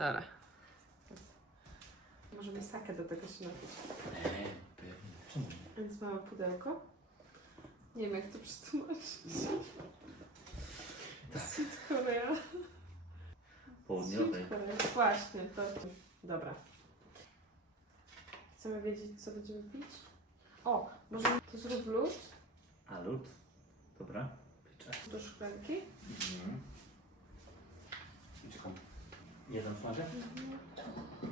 Dobra. Możemy sakę do tego się napić. Czemu nie? Więc małe pudełko. Nie wiem jak to przetłumaczyć. Tak. Sweet Korea. Południowej. Sweet Korea. Właśnie, to... Dobra. Chcemy wiedzieć, co będziemy pić? O, może to zrób lód A lód? Dobra. Pieczę. do szklanki. Mhm. Jedną smażę?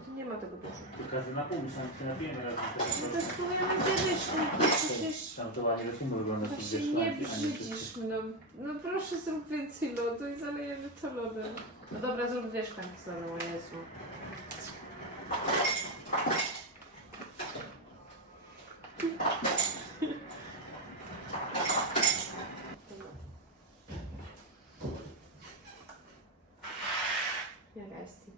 Tu nie ma tego dużo. Każdy na pół, myślałem, że napijemy razem. Testujemy wyryszki, przecież... Tam to ładnie do filmu wygląda, Właśnie dwie nie brzydzisz mną. No proszę zrób więcej lodu i zalejemy to lodem. No dobra, zrób dwie szklanki z lodem, o Jezu. Jaka jest ty?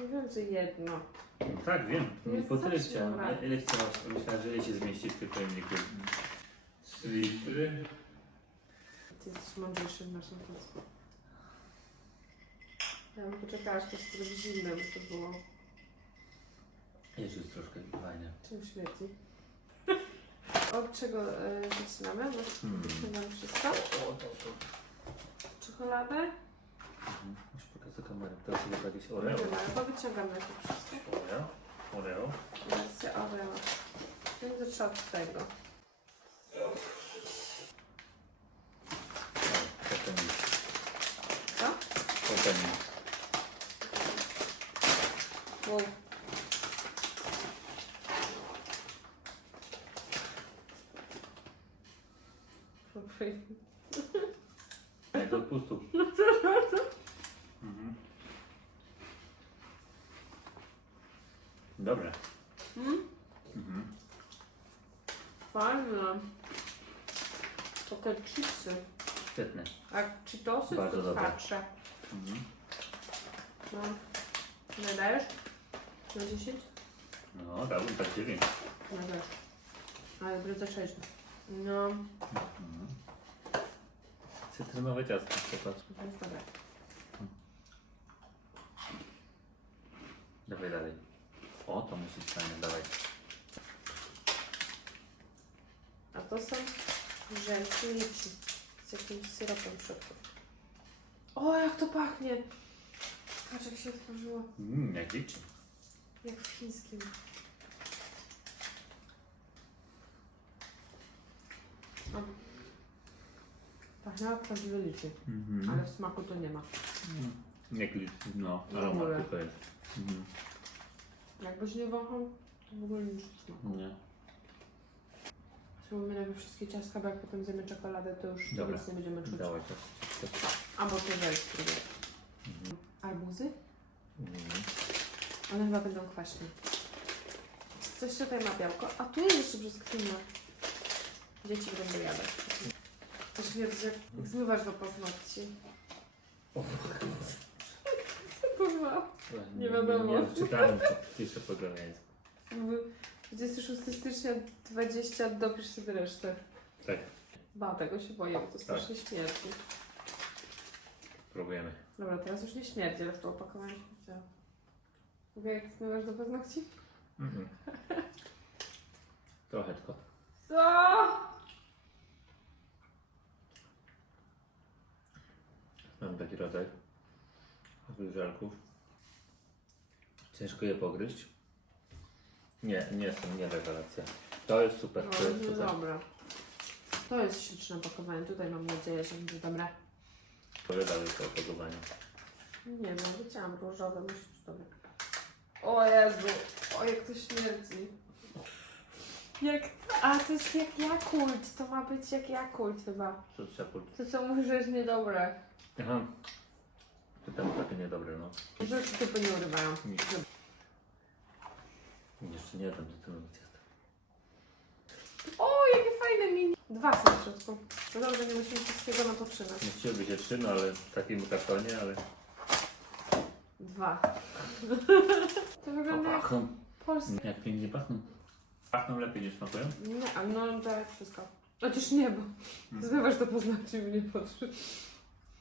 Mówiłam, że jedno. No tak, wiem. Jest po tyle zawsze chciałem. Ile chciałaś? Myślałem, że ile się zmieści w tym pojemniku. Trzy litry. Ty jesteś mądrzejszy w naszym polsku. Ja bym poczekała, aż to się zrobi zimne, by to było. Jeszcze jest troszkę fajnie. Czym śmierdzi? Od czego e, zaczynamy? Bo Hmm. Wyciągamy wszystko. O, to, to. Czekoladę? Mhm. Do kamery. Teraz sobie tak jakieś Nie Oreo. wiem, ale to wyciągam najpierw wszystko. Oreo. Oreo. Wersja Oreo. Więc zacznę od tego. Potem. Co? Potem. Wow. Okej. Nie, do odpustu. Mhm. Dobre. Mm? Mhm. Fajne. Takie chipsy. Świetne. A Cheetosy Bardzo to dobre. Mhm. No. Nie dajesz? Na 10? No, dałbym tak dziewięć. Nie dajesz. Ale brydzę 6. No, Mhm. Cytrynowe ciasto, popatrz. to jest dobre. Dawaj dalej. O, to musi być fajne, dawaj. A to są żelki liczy z jakimś syropem w środku. O, jak to pachnie! Patrz, jak się otworzyło. Mmm, jak liczy. Jak w chińskim. O. Pachnie jak prawdziwe liczy, Mhm. ale w smaku to nie ma. Mm. Jak liczy, no, W aromat tylko jest. Mhm. Jakbyś nie wąchał, to w ogóle nie czuć smaku. Nie. Spróbujmy najpierw wszystkie ciastka, bo jak potem zjemy czekoladę, to już Dobra. nic nie będziemy czuć. Dawaj to. to. Albo żel spróbuję. Mhm. Arbuzy? Mhm. One chyba będą kwaśne. Coś tutaj ma białko, a tu jest jeszcze brzoskwina. Dzieci będą jadać. To śmierdzi jak jak zmywasz do paznokci. O, To ma? Nie wiadomo. nie czytałem, co programie jest. Mówię, 26 stycznia 20, dopisz sobie resztę. Tak, Ba, tego się boję, bo to strasznie śmierdzi. próbujemy. Dobra, teraz już nie śmierdzi, ale w to opakowanie się chciała. Mówię, jak zmywasz do paznokci? Mhm. Trochę tylko. Co? Mam taki rodzaj tych żelków. Ciężko je pogryźć. Nie, nie są, nie rewelacja. To jest super, No, to jest no super. dobra. To jest śliczne opakowanie. Tutaj mam nadzieję, że będzie dobre. Powiadały to opakowanie. Nie wiem, wycięłam różowe, musi być dobre. O Jezu, o jak to śmierdzi. Jak, a to jest jak Jakult, to ma być jak Jakult chyba. To trzeba po... To co mówisz, że jest niedobre. Aha. To tam takie niedobre, no. Rzeczy typu nie urywają. Jeszcze nie do tego ciasta. O, jakie fajne mini. Dwa są w środku. No dobrze, nie musimy wszystkiego na to trzymać. Nie chciałoby się trzy, no ale w takim kartonie, ale... Dwa. To wygląda jak pachną. polskie. Jak pięknie pachną. Pachną lepiej niż smakują? Nie, a no tak wszystko. Chociaż nie, bo zmywasz to poznać, mi nie podszedł.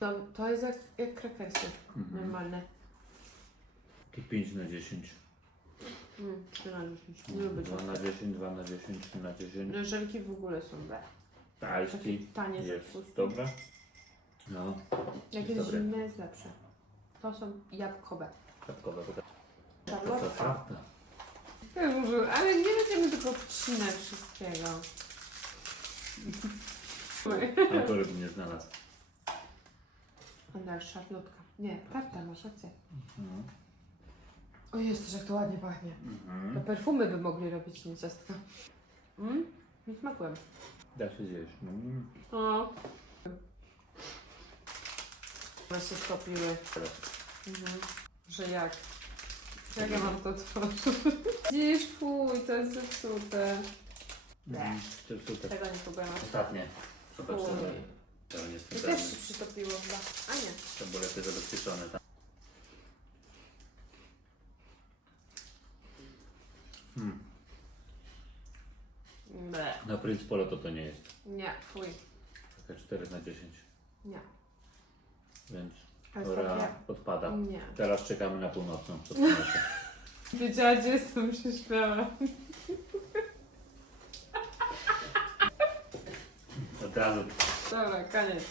To, to jest jak, jak krakersy Mhm. normalne. To 5 na 10. Mm, 3 na 10. Nie lubię 2 na ciastek. 10, 2 na 10, 3 na 10. No, żelki w ogóle są ble. A jeśli Takie tanie jest prostu. dobre? No, Jak jest jest dobre. zimne jest lepsze. To są jabłkowe. Jabłkowe, bo to to prawda. Ale nie będziemy tylko wcinać wszystkiego. Algorytm nie znalazł. Ale szarlotka. Nie, prawda, masz rację. Mhm. O Jezu, jak to ładnie pachnie. To Mhm. perfumy by mogli robić, nie ciastka. Mm? Nie smakłem. Da się zjeść. Mm. O. One się stopiły. Mhm. Że jak? Jak ja mam to otworzyć? Dziś fuj, to jest zepsute. Mhm. To super. Tego nie próbujemy. Ostatnie. Zobaczymy. Fuj. To nie też się przytopiło chyba. A nie. Taburety zabezpieczone tam. Hmm. Ble. Na Prince Polo to to nie jest. Nie, fuj. Takie 4 na 10. Nie. Więc To jest takie... odpada. Nie. Teraz czekamy na północną. Przyniosę. Wiedziała, gdzie jestem, się śmiała. razu. Dobra, koniec.